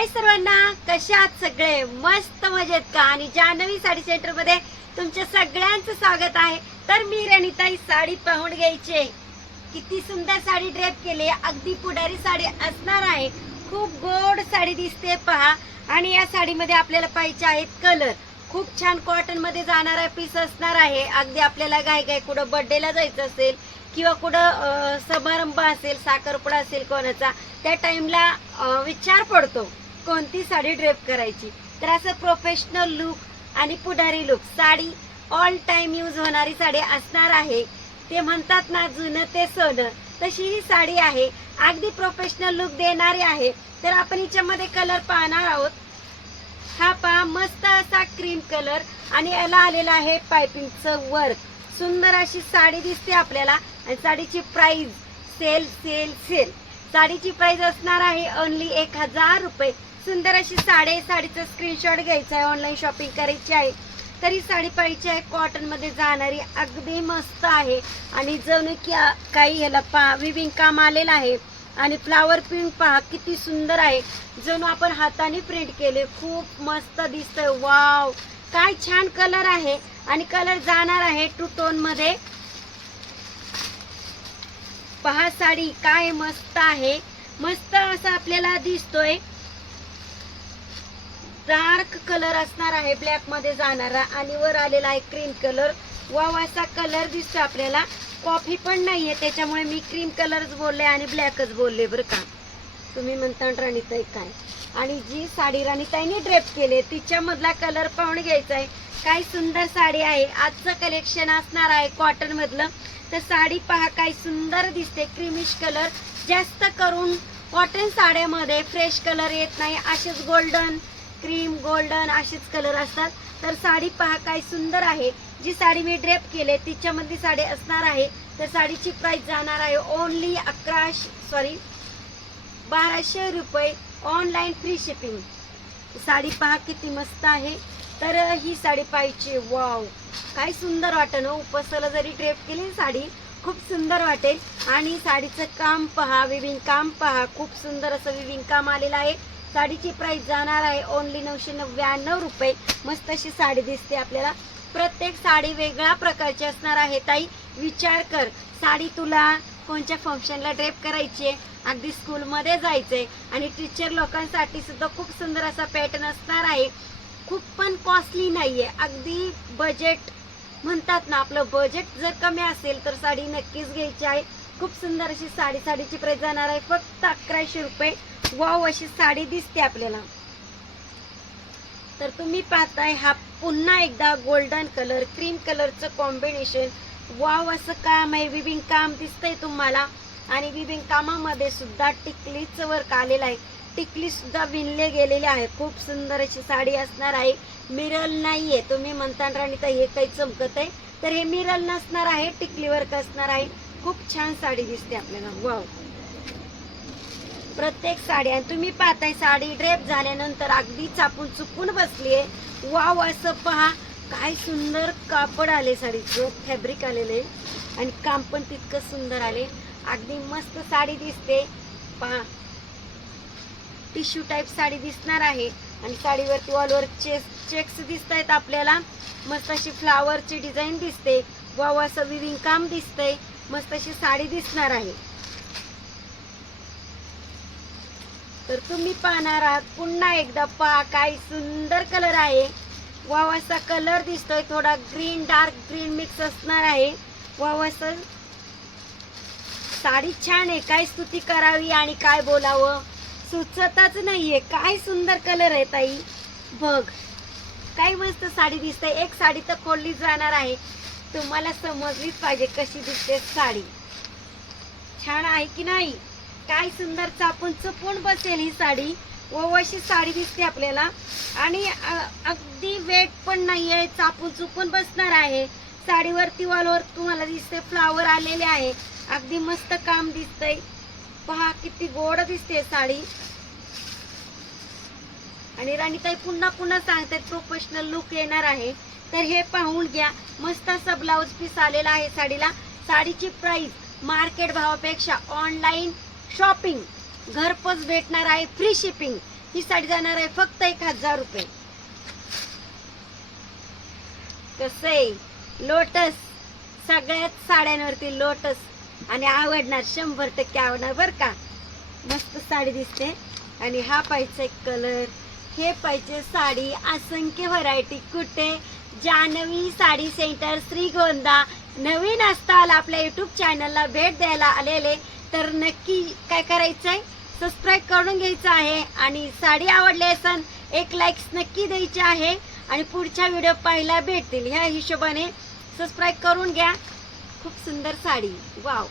हाय सर्वांना, कशा आहात सगळे? मस्त मजेत का? आणि जान्हवी साडी सेंटर मध्ये तुमच्या सगळ्यांचं स्वागत आहे. तर मी रणिताई साडी पाहून घ्यायची. किती सुंदर साडी ड्रेप केली, अगदी पुढारी साडी असणार आहे. खूप गोड साडी दिसते पहा. आणि या साडीमध्ये आपल्याला पाहिजे आहेत कलर. खूप छान कॉटन मध्ये जाणारा पीस असणार आहे. अगदी आपल्याला घाई कुठं बर्थडेला जायचं असेल किंवा कुठं समारंभ असेल, साखरपुडा असेल कोणाचा, त्या टाइमला विचार पडतो कोणती साडी ड्रेप करायची. तर असं प्रोफेशनल लुक आणि पुढारी look sari all time use होणारी साडी असणार आहे. ते म्हणतात ना, जुनं ते सोनं, तशी ही साडी आहे. अगदी प्रोफेशनल लुक देणारी आहे. तर आपण हिच्यामध्ये कलर पाहणार आहोत. हा पहा, मस्त असा क्रीम कलर आणि याला आलेला आहे पाइपिंगचं वर्क. सुंदर अशी साडी दिसते आपल्याला. आणि साडीची प्राइस सेल सेल सेल. साडीची प्राइस असणार आहे ओनली 1000 रुपये. सुंदर अशी साडी. साडीचा स्क्रीनशॉट घ्यायचा आहे, ऑनलाईन शॉपिंग करायची आहे. तर ही साडी पाहिजे आहे कॉटन मध्ये जाणारी, अगदी मस्त आहे. आणि जणू की काही ह्याला पहा विविंग काम आलेलं आहे. आणि फ्लावर प्रिंट पहा किती सुंदर आहे, जणू आपण हाताने प्रिंट केले. खूप मस्त दिसतंय. वाव, काय छान कलर आहे. आणि कलर जाणार आहे टू टोन मध्ये. पहा साडी काय मस्त आहे. मस्त असा आपल्याला दिसतोय. डार्क कलर असणार आहे, ब्लॅक मध्ये जाणारा. आणि वर आलेला आहे क्रीम कलर. वाव, असा कलर दिसतो आपल्याला. कॉफी पण नाहीये, त्याच्यामुळे मी क्रीम कलरच बोलले आणि ब्लॅकच बोलले बरं का. तुम्ही म्हणता रणिताई काय. आणि जी साडी रणिताईने ड्रेप केली तिच्या मधला कलर पाहून घ्यायचा आहे. काय सुंदर साडी आहे. आजचं कलेक्शन असणार आहे कॉटन मधलं. तर साडी पहा काय सुंदर दिसते. Creamish colour. जास्त करून कॉटन साड्यामध्ये फ्रेश कलर येत नाही, असेच गोल्डन क्रीम गोल्डन असेच कलर असतात. तर साडी पहा काय सुंदर आहे. जी साडी मी ड्रेप केले तिच्यामध्ये साडी असणार आहे. तर साडीची प्राइस जाणार आहे ओनली 1200 रुपये. Online free shipping. साडी पहा किती मस्त आहे. तर ही साडी पाहिजे. वाव, काय सुंदर वाटेल. उपसाला जरी ड्रेप केली साडी खूप सुंदर वाटेल. आणि साडीचं काम पहा, विविंग काम पहा, खूप सुंदर असं विविंग काम आलेलं आहे. साडीची प्राइस जाणार आहे ओनली 999 रुपये. मस्त अशी साडी दिसते आपल्याला. प्रत्येक साडी वेगळ्या प्रकारची असणार आहे. ताई, विचार कर, साडी तुला कोणत्या फंक्शनला ड्रेप करायची आहे, अगदी स्कूलमध्ये जायचंय आणि टीचर लोकांसाठी सुद्धा खूप सुंदर असा पॅटर्न असणार आहे. खूप पण कॉस्टली नाहीये, अगदी बजेट म्हणतात ना, आपलं बजेट जर कमी असेल तर साडी नक्कीच घ्यायची आहे. खूप सुंदर अशी साडी. साडीची प्राइस जाणार आहे फक्त 1100 रुपये. वाव, अशी साडी दिसते आपल्याला. तर तुम्ही पाहताय हा पुन्हा एकदा गोल्डन कलर क्रीम कलरचं कॉम्बिनेशन. वाव, असं काम आहे. विविंग काम दिसतंय तुम्हाला. आणि विविंग कामामध्ये सुद्धा टिकलीचं वर्क आलेलं आहे. टिकली सुद्धा विणले गेलेले आहे. खूप सुंदर अशी साडी असणार आहे. मिरल नाहीये. तुम्ही म्हणता रणिताई हे काही चमकत आहे, तर हे मिरल नसणार आहे, टिकली वर्क असणार आहे. खूप छान साडी दिसते आपल्याला. वाव, प्रत्येक साडी. आणि तुम्ही पाहताय साडी ड्रेप झाल्यानंतर अगदी चापून चुकून बसलीये. वाव, असं पहा काय सुंदर कापड आले, साडीचं फॅब्रिक आलेले आणि काम पण तितकं सुंदर आले. अगदी मस्त साडी दिसते पहा. टिश्यू टाइप साडी दिसणार आहे. आणि साडीवरती ऑलवर चेक्स दिसत आहेत आपल्याला. मस्त अशी फ्लावरची डिझाईन दिसते. वाव, असं विविंग काम दिसतंय. मस्त अशी साडी दिसणार आहे. तर तुम्ही पाहणार आहात पुन्हा एकदा. पहा काय सुंदर कलर आहे. वाव, असा कलर दिसतोय. थोडा ग्रीन डार्क ग्रीन मिक्स असणार आहे. वाव, असं साडी छान आहे. काय स्तुती करावी आणि काय बोलावं सुचतच नाहीये. काय सुंदर कलर आहे ताई. बघ काय मस्त साडी दिसते. एक साडी तर खोलली जाणार आहे. तुम्हाला समजलीच पाहिजे कशी दिसते साडी. छान आहे की नाही. काय सुंदर चापून चुपून बसेल ही साडी. व अशी साडी दिसते आपल्याला. आणि अगदी वेट पण नाहीये, चापून चुपून बसणार आहे. साडीवरती वॉलवर तुम्हाला दिसते फ्लावर आलेले आहे. अगदी मस्त काम दिसतंय. पहा किती गोड दिसते साडी. आणि रणिताई पुन्हा पुन्हा सांगतात प्रोफेशनल लुक येणार आहे. तर हे पाहून घ्या. मस्त असा ब्लाउज पीस आलेला आहे साडीला. साडीची प्राइस मार्केट भावापेक्षा ऑनलाईन शॉपिंग घरपोच भेटणार आहे फ्री शिपिंग. ही साडी जाणार आहे फक्त 1000 रुपये. कसं आहे लोटस, सगळ्याच साड्यांवरती लोटस आणि आवडणार, 100% आवडणार बर का. मस्त साडी दिसते. आणि हा पाहिजे कलर, हे पाहिजे साडी, असंख्य व्हरायटी. कुठे? जान्हवी साडी सेंटर, श्रीगोंदा. नवीन असताल आपल्या युट्यूब चॅनलला भेट द्यायला आलेले तर नक्की काय करायचंय, सबस्क्राईब करून घ्यायचं आहे. आणि साडी आवडली असेल एक लाईक्स नक्की द्यायची आहे. आणि पुढच्या व्हिडिओ पाहायला भेटतील ह्या हिशोबाने सबस्क्राईब करून घ्या. खूप सुंदर साडी, वाव.